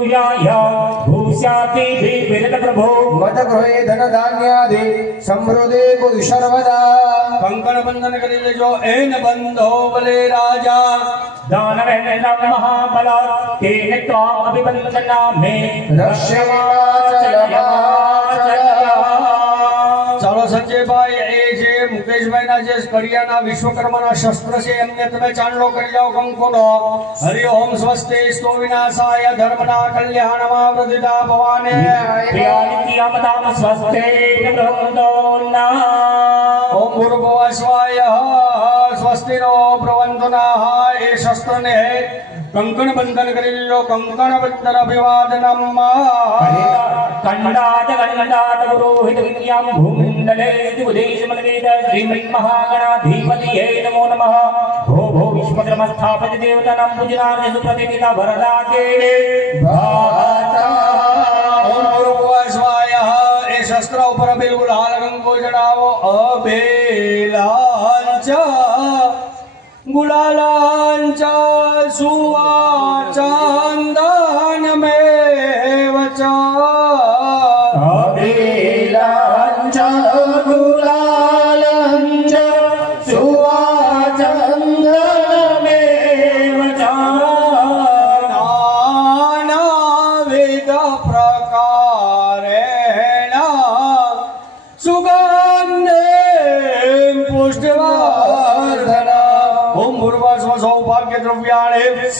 यूयाय भूस्याति विरत प्रभो मत ग्रहे धन धान्यादि समृद्धि कुल सर्वदा कंकण बंधन कर जो एन बंधो बले राजा दानव नैनम महाबल तेन त्वाम अभिबंधना मे रश्यवाचलवा चलो सच्चे भाई મુકેશભાઈના જે કડિયાના વિશ્વકર્માના શસ્ત્ર છે એમને તમે ચાંદલો કરી જાઓ કંકુનો. હરિ ઓમ સ્વસ્તે સ્તો વિનાશાય ધર્મના કલ્યાણમાં વૃદ્ધિતા ભવાને. પ્રિયાનિત્યામતામ સ્વસ્તે પ્રવૃતોના ઓમ ભૂર્ભુવસ્વાય સ્વસ્તિનો હા એ શસ્ત્ર ને કંકણ બંધન કરી લીધો કંકણ બંધન અભિવાદનમ કંડાત કંડાત પુરોહિત વિદ્યામ ભૂમંડલે ઉદેશમલવેદ શ્રીમદ મહાગણાધિપતિયે નમો નમઃ ભો ભો વિશ્વકર્મ સ્થાપિત દેવતાનામ પૂજનાર્ય સુપ્રતિપિતા વરદા દેવે ઓમ પૂર્વવા સ્વાય એ શસ્ત્ર ઉપર બિલકુલ હાલ ગંગો જણાવો અભેલાંચ ગુલાલાંચા 告诉我。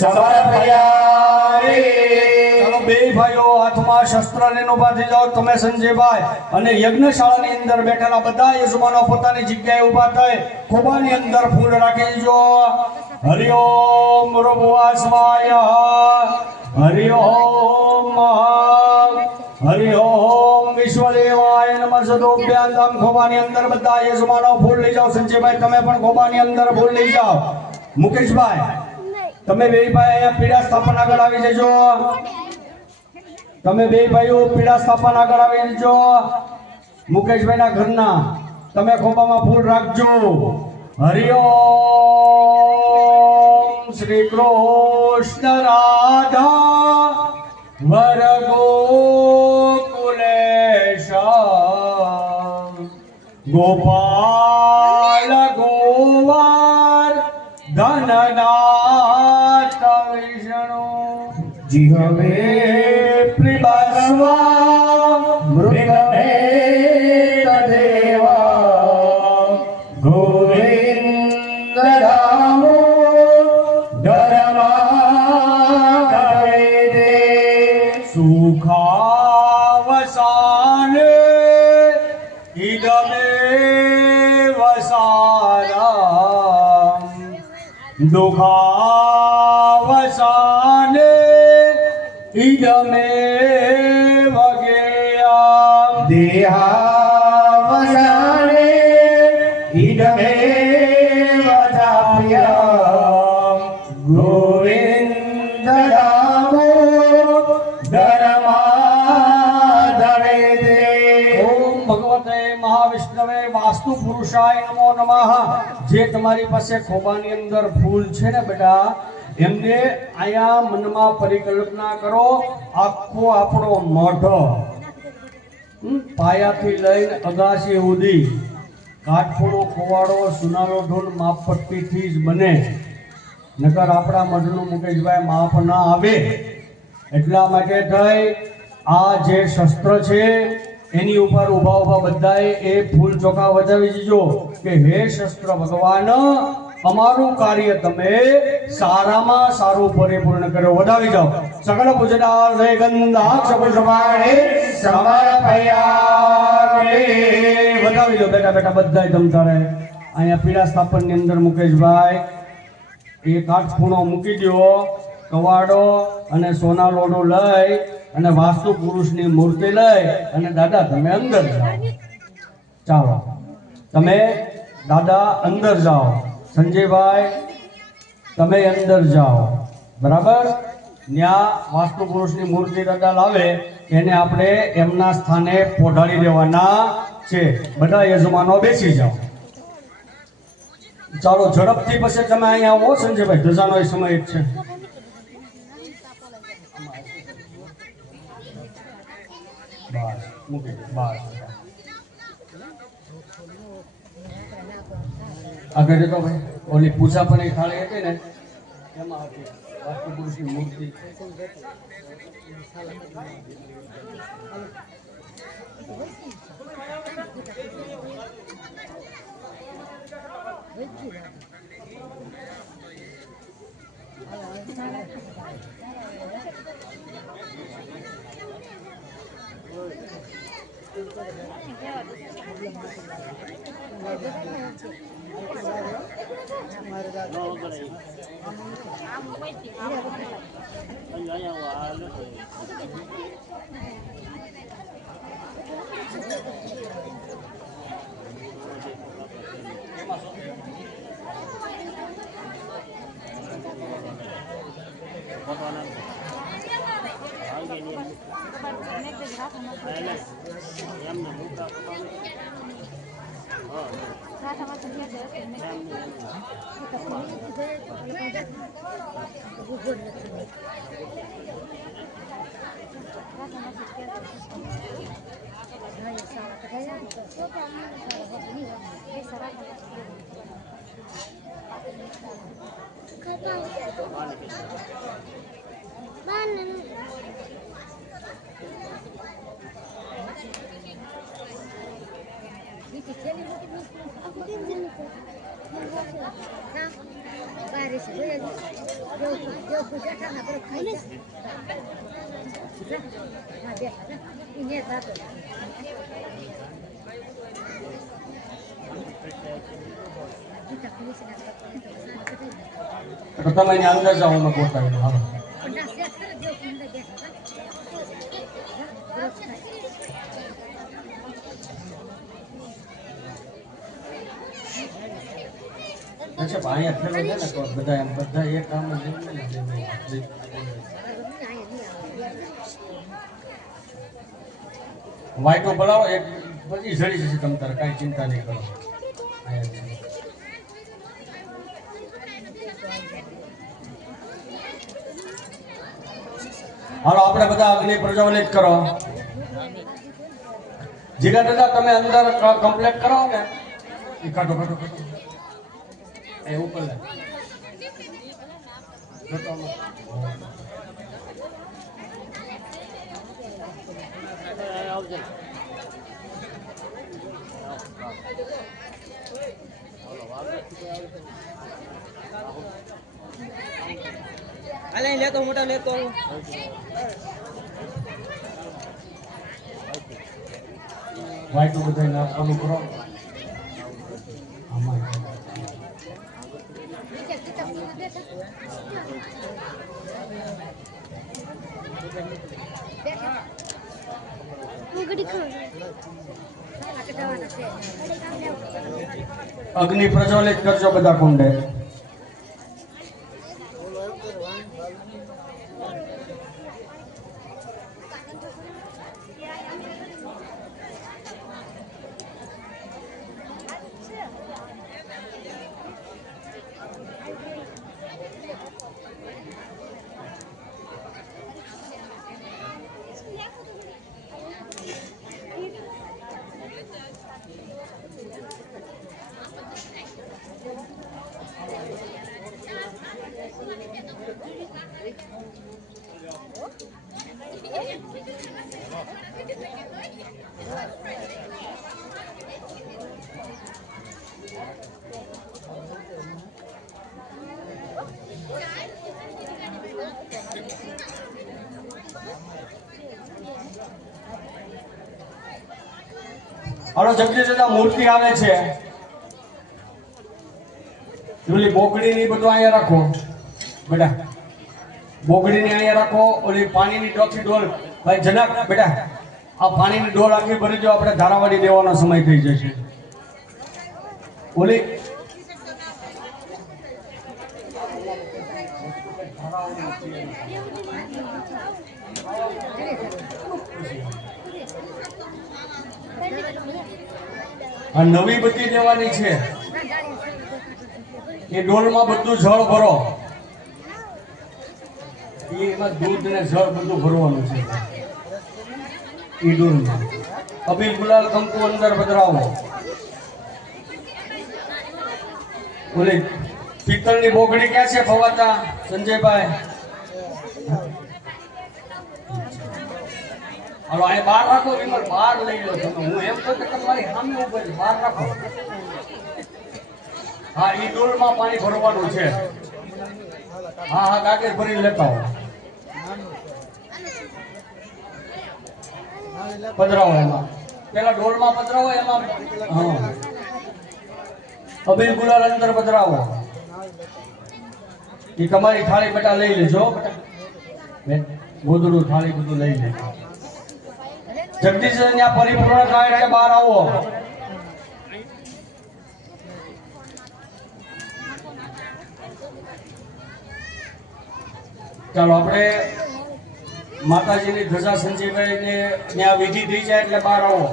સમર્પયામિ બે ભાઈઓ હાથમાં શસ્ત્ર લઈને ઊભા થઈ જાઓ. તમે સંજયભાઈ અને યજ્ઞશાળાની અંદર બેઠેલા બધા યજમાનો પોતાની જગ્યાએ ઊભા થાય. ખોબાની અંદર ફૂલ રાખી દેજો. હરિ ઓમ રૂપવાસમાય. હરિ ઓમ હરિ ઓમ વિશ્વદેવાય નમઃ. સદોભ્યામ ધામ ખોબાની અંદર બધા યજમાનો ફૂલ લઈ જાઓ. સંજયભાઈ, તમે પણ ખોબાની અંદર ફૂલ લઈ જાઓ. મુકેશભાઈ તમે બે ભાઈ અહીંયા પીડા સ્થાપન આગળ આવી જજો. તમે બે ભાઈઓ પીડા સ્થાપન આગળ આવી જજો. મુકેશભાઈના ઘરના તમે ખોબામાં ફૂલ રાખજો. હરિઓમ શ્રી કૃષ્ણ રાધા વરગો કુલેશ ગોપાલ જીહવે પ્રિબસ્વા મૃગમે તદેવા. ગોવિંદ રામો ધર્મા દે સુખાવસાને ઇદમે દુઃખાવસાને ઇદમે વગેયામ દેહાવસાને ઇદમે વદાપ્યમ ગોવિંદ રામો ધર્માધરે દે ઓમ ભગવતે મહાવિષ્ણવે વાસ્તુ પુરુષાય નમો નમઃ. જે તમારી પાસે ખોબાની અંદર ફૂલ છે ને બેટા એમને આયા મનમાં પરિકલ્પના કરો, આખો આપણો મોઢો પાયાથી લઈને અગાસી સુધી કાઠફોડો ખોવાડો સુનારો ઢોલ, માપપટ્ટીથી જ બને. નકર આપણા મઢનું મુકેશભાઈ માપ ના આવે. એટલા માટે થઈ, આ જે શસ્ત્ર છે, એની ઉપર ઊભા ઊભા બધાએ એ ફૂલ ચોખા વધાવી દીજો કે, હે શસ્ત્ર ભગવાન અમારું કાર્ય તમે સારામાં સારું પરિપૂર્ણ કરો. વધાવી જાઓ. સકળ પૂજના ગંધાક્ષ પુષ્પાણે સમર્પયામિ વધાવી જાઓ. બેટા બેટા, બધાય તમ તારે અહીંયા પીળા સ્થાપનની અંદર મુકેશભાઈ એ ખૂણો મૂકી દો કવાડો અને સોના લોડો લઈ અને વાસ્તુ પુરુષની મૂર્તિ લઈ અને દાદા, તમે અંદર જાઓ. ચાલો. તમે દાદા, અંદર જાઓ. સંજયભાઈ, તમે અંદર જાઓ. બરાબર? ત્યાં વાસ્તુ પુરુષની મૂર્તિ દાદા લાવે એને આપણે એમના સ્થાને પોઢાડી દેવાના છે. બધા યજમાનો બેસી જાઓ. ચાલો, ઝડપથી પછી તમે અહીંયા આવો, સંજયભાઈ. ધજાનો સમય છે. બસ, મૂકી બસ. આગળ જતો ભાઈ ઓલી પૂજા પણ થાળી હતી ને, એમાં હતી. વાસ્તુ પુરુષની મૂર્તિ. બારીશ જોઈ જો જો બેઠા ના પર ખાઈ જા હા બેઠા ઇને જાતો જીતા પોલીસ ના તો તમે એની અંદર જાઓ અમે ગોતાવી દો હાલો ના સે કરે દેવ કિંમત બેઠા અચ્છા ભાઈ થયેલો છે ને તો બધા એમ બધા એક કામ જ લઈને ને જે- વાઈટો બોલાવો એક બધી જડી જશે તમ તારે કાંઈ ચિંતા નહીં કરો અહીંયા છે. હાલો આપણે બધા અગ્નિ પ્રજ્વલિત કરો જીગા દાદા તમે અંદર કમ્પ્લીટ કરો ને એ કાઢો કાઢો કાઢો એ ઉપર લે આમાં. લેતો મોટા લેતો વાઈટું બધાય નાખવાનું કરો અગ્નિ પ્રજ્વલિત કરજો બધા કુંડે હાલો જગદીશ દાદા મૂર્તિ આવે છે. પેલી બોકડી ની બધું અહીંયા રાખો. બેટા. બોકડી ની અહીંયા રાખો, ઓલી પાણીની ડોકી ડોલ. ભાઈ જનક બેટા, આ પાણીની ડોલ આખી ભરી દો, આપણે ધારાવાડી દેવાનો સમય થઈ જશે. ઓલી, આ નવી બધી દેવાની છે. એ ડોલમાં બધું જળ ભરો. ઈ એમાં દૂધ ને જળ બધું ભરવાનું છે. એ ડોલમાં અબીલ ગુલાલ કંકુ અંદર પધરાવો. ઓલી પિત્તળની બોગડી ક્યાં છે ફવાતા, સંજયભાઈ? હાલો અહીં બહાર રાખો, વિમલ બહાર લઈ લો તમે. હું એમ કહું કે તમારી સામે ઊભો બહાર રાખો. હા, ઈ ડોલમાં પાણી ભરવાનું છે. હા હા કાગળ ભરીને લેતા હો પધરાવો એમાં. પેલા ડોલમાં પધરાવો એમાં હા. ગુલાલ અંદર પધરાવો. એ તમારી થાળી બેટા લઈ લેજો ગોધડું ગોદડું થાળી બધું લઈ લેજો. જગદીશ પરિપૂર્ણ થાય એટલે બહાર આવો. ચાલો આપણે માતાજીની ધજા સંજીભાઈ ને ત્યાં વિધિ થઈ જાય એટલે બહાર આવો.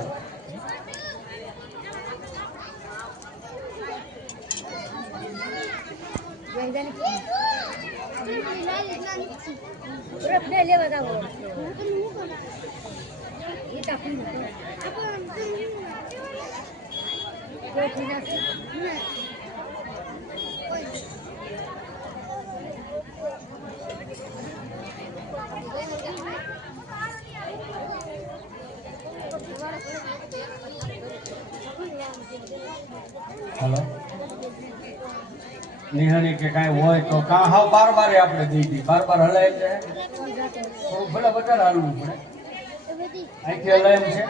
લેવા હાલો? નિહાળી કે કાંઈ હોય તો કાં? હાવ બાર બારે આપણે દીધી બાર બાર હલાય એટલે થોડું ભલે વધારે હાલવું પડે. અહીંથી હલાય છે.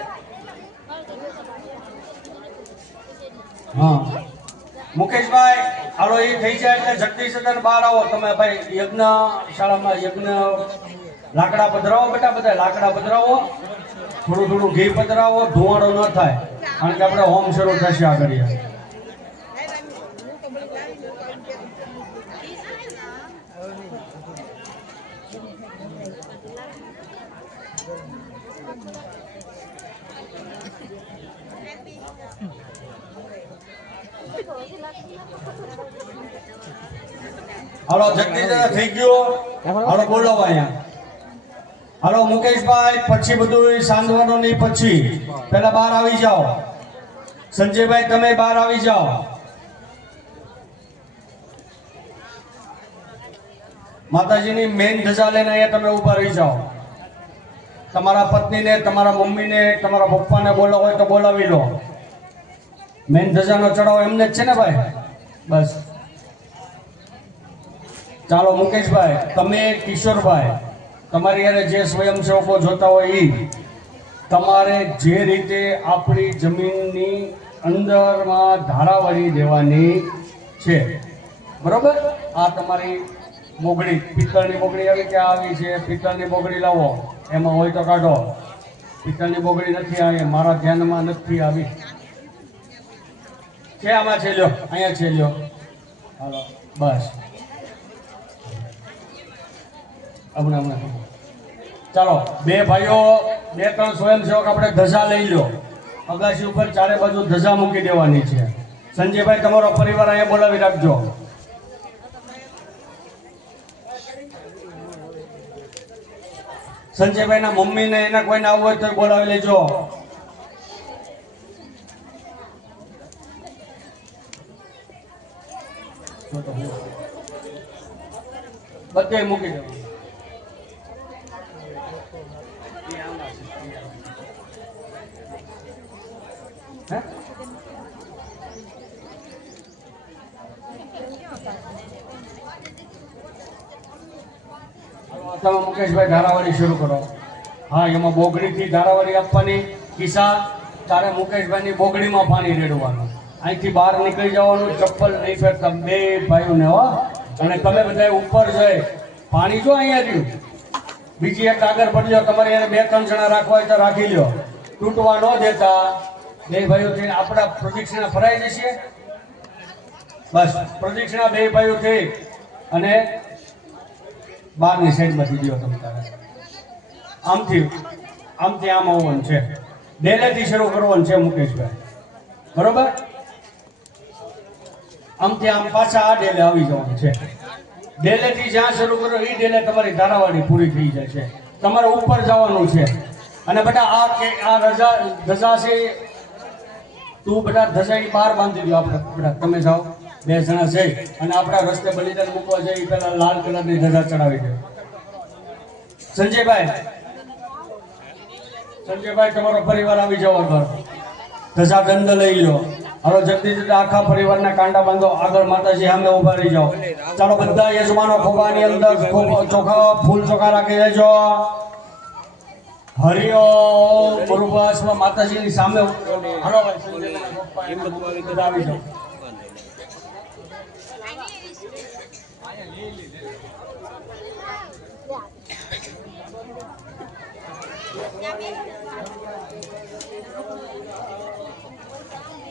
હા. મુકેશભાઈ, હાલો, એ થઈ જાય એટલે જગદીશ સદન બહાર આવો. તમે ભાઈ યજ્ઞ શાળામાં યજ્ઞ લાકડા પધરાવો બેટા બધા લાકડા પધરાવો. થોડું થોડું ઘી પધરાવો. ધુવાડો ન થાય. કારણ કે આપણે હોમ શરૂ થશે આગળ હાલો, જગદીશ થઈ ગયો. હાલો, બોલો અહીંયા. હાલો, મુકેશભાઈ, પછી બધું સાંધવાનું નહીં પછી. પેલા બહાર આવી જાઓ. સંજયભાઈ, તમે બહાર આવી જાઓ. માતાજીની મેન ધજા લઈને અહીંયા તમે ઊભા રહી જાઓ. તમારા પત્નીને, તમારા મમ્મીને, તમારા પપ્પાને બોલાવો હોય તો બોલાવી લો. મેન ધજાનો ચડાવો એમને જ છે ને ભાઈ? બસ. ચાલો મુકેશભાઈ, તમે કિશોરભાઈ, તમારી યારે જે સ્વયંસેવકો જોતા હોય એ તમારે જે રીતે આપણી જમીનની અંદરમાં ધારાવાળી દેવાની છે, બરોબર? આ તમારી મોગડી પિત્તળની મોગડી આવી કે આવી છે? પિત્તળની મોગડી લાવો, એમાં હોય તો કાઢો. પિત્તળની મોગડી નથી આવી મારા ધ્યાનમાં નથી આવી. છે આમાં છે લ્યો, અહીંયા છે લ્યો. હાલો, બસ. હમણાં હમણાં ચાલો, બે ભાઈઓ, બે, ત્રણ સ્વયંસેવક આપણે ધજા લઈ લો અગાસી ઉપર ચારે બાજુ ધજા મૂકી દેવાની છે. સંજયભાઈ, તમારો પરિવાર અહીંયા બોલાવી રાખજો. સંજયભાઈના મમ્મીને એના કોઈને આવવું હોય તો બોલાવી લેજો. બધે મૂકી દેવાનું. તમે મુકેશભાઈ ધારાવાળી શરૂ કરો. હા, એમાં બોગડીથી ધારાવાળી આપવાની, કિસ્સા તારે મુકેશભાઈની બોગડીમાં પાણી રેડવાનું. અહીંથી બહાર નીકળી જવાનું, ચપ્પલ નહીં ફેરતા બે ભાઈઓને, હો. અને તમે બધા ઉપર જઈ પાણી જો અહીંયા રહ્યું. બીજી એક આગળ પડજો તમારે એને બે ત્રણ જણા રાખવા હોય તો રાખી લ્યો. તૂટવા ન દેતા. બે ભાઈઓથી આપણા પ્રદક્ષિણા ફરાઈ જશે. બસ, પ્રદક્ષિણા બે ભાઈઓથી. અને બહારની સાઈડમાંથી દો તમે આમથી આમથી આમ આવવાનું છે. ડેલેથી શરૂ કરવાનું છે મુકેશભાઈ. બરોબર? આમથી આમ પાછા આ ડેલે આવી જવાનું છે. ડેલેથી જ્યાં શરૂ કરો એ ડેલે તમારી ધારાવાળી પૂરી થઈ જાય છે. તમારે ઉપર જવાનું છે. અને બેટા આ કે, આ રજા, ધજા છે તું બધા ધજાની બહાર બાંધી દો આપણે બેટા તમે જાઓ. બે જણા છે અને આપણા રસ્તે બલિદાન મૂકવા જઈ પેલા લાલ કલરની ધજા ચડાવી દે સંજયભાઈ સંજયભાઈ, તમારો પરિવાર આવી જાઓ આગળ. ધજા દંડ લઈ લો હવે જતા આખા પરિવારના કાંડા બાંધો. આગળ માતાજી સામે ઊભા રહી જાઓ. ચાલો, બધા યજમાનો ખોબાની અંદર ચોખા, ફૂલ ચોખા રાખી દેજો. હરિઓ ગુરુવાસમાં માતાજીની સામે આવી જાઓ.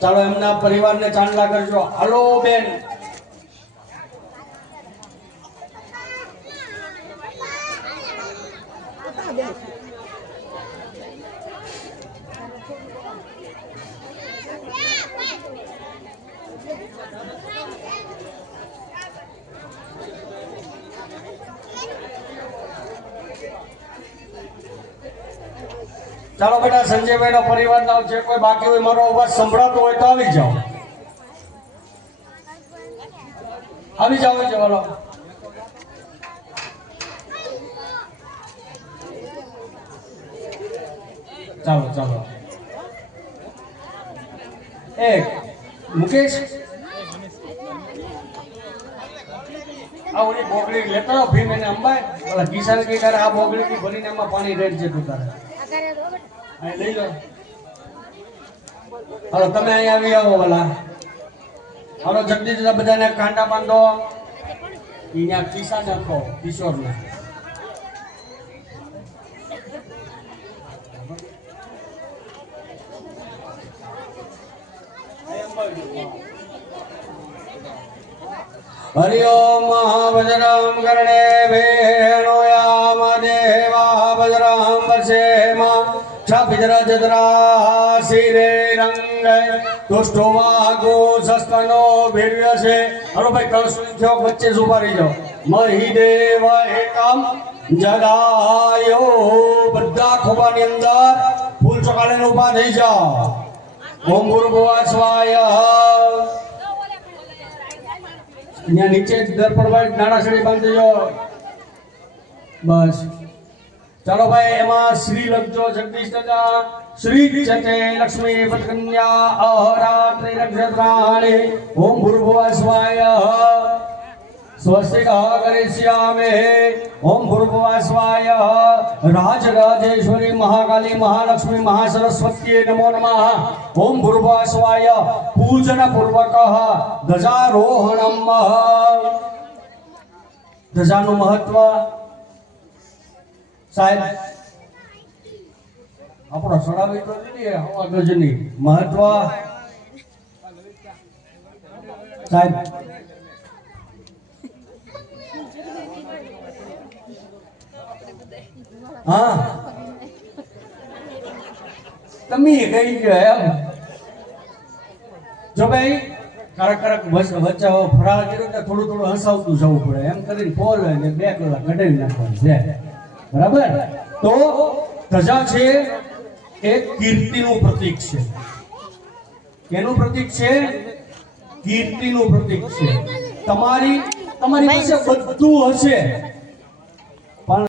ચાલો એમના પરિવારને ચાંદલા કરજો. હાલો બેન. ચાલો બેટા સંજયભાઈ નો પરિવાર ના જે કોઈ બાકી હોય, મારો અવાજ સંભળાતો હોય તો આવી જાઓ. આવી જાઓ, આવી ચાલો ચાલો. એક મુકેશ? આ ઓલી બોગડી લેતા ભીમ એને અંબાય. ઓલા કિસાન કે આ બોગડી ભરીને એમાં પાણી રેડજે તું તારે. લઈ તમે અહીંયા આવી આવો ઓલા હાલો જલ્દી બધાને કાંટા બાંધો. અહીંયા ખિસ્સા નાખો કિશોરને હરિ ઓમ, મહાવજરમ કરણે ભેણો હલો ભાઈ કળશું થયો વચ્ચે જ રહી જાઓ મહી દેવ એકમ બધા ખોબાની અંદર ફૂલ ચોકાડીને ઊભા થઈ જાઓ ઓમ ગુરુભુવા સ્વાય અહીંયા નીચે દર્પણભાઈ નાણાસડી બાંધી જાઓ બસ ચાલો ભાઈ, એમાં શ્રી લખજો જગદીશ દાદા. શ્રી ચતે લક્ષ્મી પત્કન્યા અહરાત્રિ નક્ષત્રાણે ઓમ ભૂર્ભુવઃ સ્વાય સ્વસ્તિક કરિષ્યામે. ઓમ ભૂર્ભુવઃ સ્વાય રાજ રાજેશ્વરી મહાકાલી મહાલક્ષ્મી મહાસરસ્વતી નમો નમઃ. ઓમ ભૂર્ભુવઃ પૂજન પૂર્વક ધજારોહણમ ધજાનું મહત્વ સાહેબ, આપણો સડાવી તો ગજની મહત્વ. સાહેબ, હા. તમે કહી ગયો એમ. જો ભાઈ વચ- વચ્ચે હવે ફરાળ કર્યો થોડું થોડું હસાવતું જવું પડે. એમ કરીને પોલ ને બે કલાક કઢાવી નાખવાનું છે. બરાબર? તો ધજા છે, એ કીર્તિનું પ્રતીક છે. કેનું પ્રતીક છે? કીર્તિનું પ્રતીક છે. તમારી તમારી પાસે બધું હશે. પણ